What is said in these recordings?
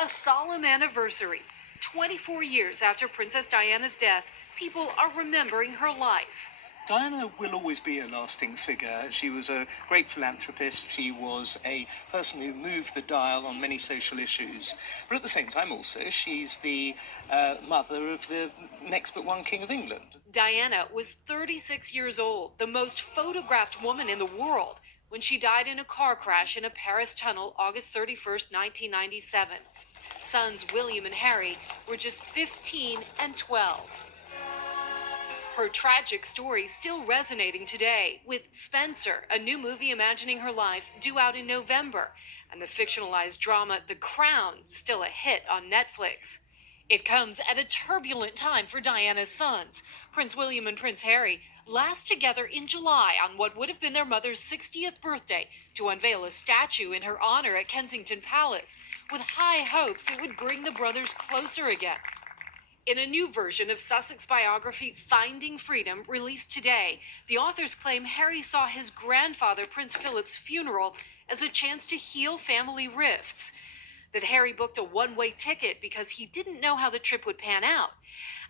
a solemn anniversary. 24 years after Princess Diana's death, people are remembering her life. Diana will always be a lasting figure. She was a great philanthropist. She was a person who moved the dial on many social issues. But at the same time also, she's the mother of the next but one King of England. Diana was 36 years old, the most photographed woman in the world, when she died in a car crash in a Paris tunnel August 31st, 1997. Sons William and Harry were just 15 and 12. Her tragic story still resonating today, with Spencer, a new movie imagining her life, due out in November, and the fictionalized drama The Crown, still a hit on Netflix. It comes at a turbulent time for Diana's sons. Prince William and Prince Harry last together in July on what would have been their mother's 60th birthday to unveil a statue in her honor at Kensington Palace, with high hopes it would bring the brothers closer again. In a new version of Sussex biography Finding Freedom, released today, the authors claim Harry saw his grandfather, Prince Philip's funeral as a chance to heal family rifts. That Harry booked a one-way ticket because he didn't know how the trip would pan out.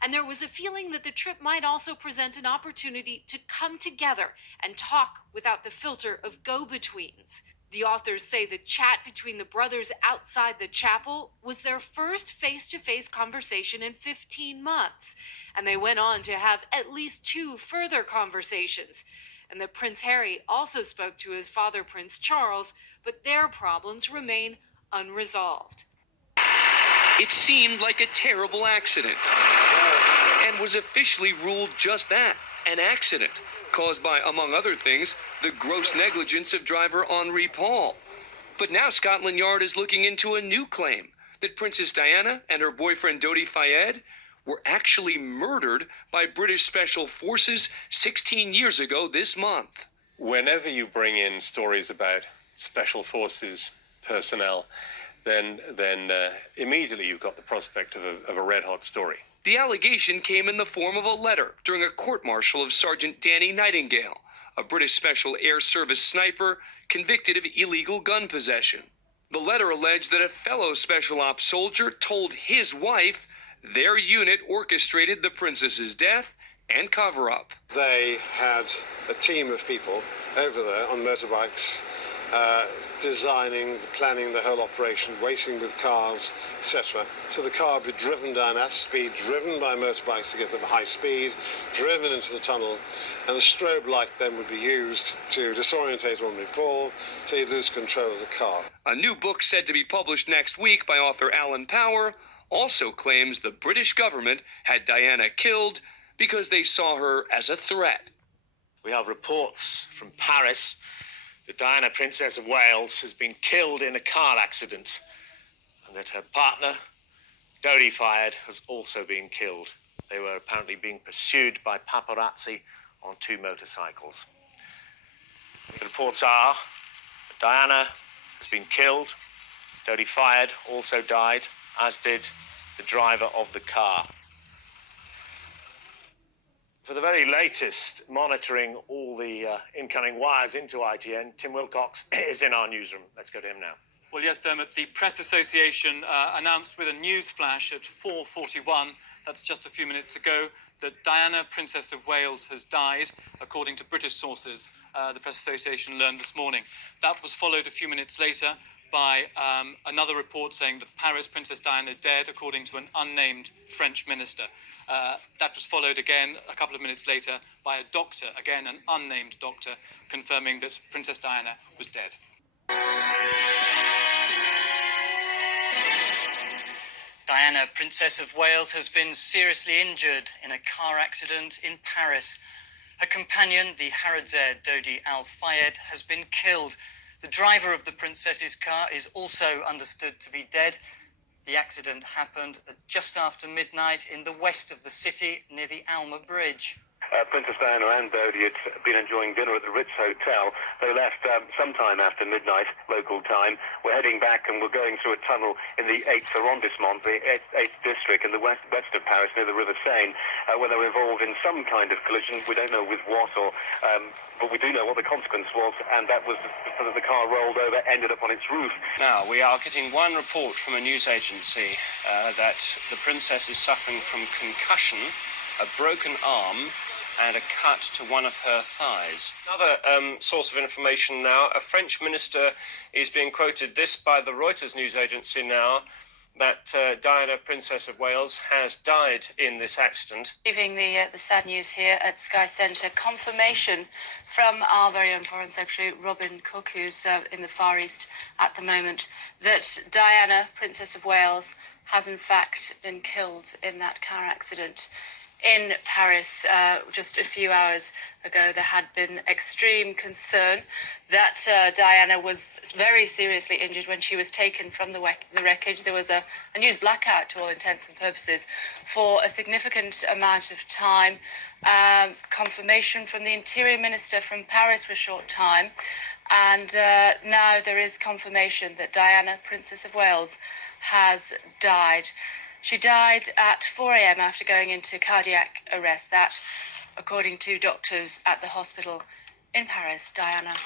And there was a feeling that the trip might also present an opportunity to come together and talk without the filter of go-betweens. The authors say the chat between the brothers outside the chapel was their first face-to-face conversation in 15 months. And they went on to have at least 2 further conversations. And that Prince Harry also spoke to his father, Prince Charles, but their problems remain unresolved. It seemed like a terrible accident, and was officially ruled just that, an accident, caused by, among other things, the gross negligence of driver Henri Paul. But now Scotland Yard is looking into a new claim that Princess Diana and her boyfriend Dodi Fayed were actually murdered by British Special Forces 16 years ago this month. Whenever you bring in stories about Special Forces personnel, then immediately you've got the prospect of a red-hot story. The allegation came in the form of a letter during a court-martial of Sergeant Danny Nightingale, a British Special Air Service sniper convicted of illegal gun possession. The letter alleged that a fellow Special Ops soldier told his wife their unit orchestrated the princess's death and cover-up. They had a team of people over there on motorbikes, designing, planning the whole operation, waiting with cars, etc. So the car would be driven down at speed, driven by motorbikes to get them high speed, driven into the tunnel, and the strobe light then would be used to disorientate Henri Paul, so you lose control of the car. A new book said to be published next week by author Alan Power also claims the British government had Diana killed because they saw her as a threat. We have reports from Paris that Diana, Princess of Wales, has been killed in a car accident, and that her partner, Dodi Fayed, has also been killed. They were apparently being pursued by paparazzi on 2 motorcycles. The reports are that Diana has been killed, Dodi Fayed also died, as did the driver of the car. For the very latest, monitoring all the incoming wires into ITN, Tim Wilcox is in our newsroom. Let's go to him now. Well, yes, Dermot, the Press Association announced with a news flash at 4:41, that's just a few minutes ago, that Diana, Princess of Wales, has died, according to British sources. The Press Association learned this morning. That was followed a few minutes later by another report saying that Paris, Princess Diana, is dead, according to an unnamed French minister. That was followed again a couple of minutes later by a doctor, again an unnamed doctor, confirming that Princess Diana was dead. Diana, Princess of Wales, has been seriously injured in a car accident in Paris. Her companion, the Harrods heir Dodi Fayed, has been killed. The driver of the princess's car is also understood to be dead. The accident happened at just after midnight in the west of the city, near the Alma Bridge. Princess Diana and Dodi had been enjoying dinner at the Ritz Hotel. They left sometime after midnight, local time. We're heading back and we're going through a tunnel in the 8th arrondissement, the 8th district in the west of Paris near the River Seine, where they were involved in some kind of collision. We don't know with what, but we do know what the consequence was, and that was that the car rolled over, ended up on its roof. Now, we are getting one report from a news agency that the princess is suffering from concussion, a broken arm, and a cut to one of her thighs. Another source of information now, a French minister is being quoted this by the Reuters news agency now, that Diana, Princess of Wales, has died in this accident. Giving the sad news here at Sky Centre, confirmation from our very own Foreign Secretary Robin Cook, who's in the Far East at the moment, that Diana, Princess of Wales, has in fact been killed in that car accident in Paris just a few hours ago. There had been extreme concern that Diana was very seriously injured when she was taken from the wreckage. There was a news blackout to all intents and purposes for a significant amount of time. Confirmation from the Interior Minister from Paris for a short time. And now there is confirmation that Diana, Princess of Wales, has died. She died at 4 a.m. after going into cardiac arrest. That, according to doctors at the hospital in Paris. Diana.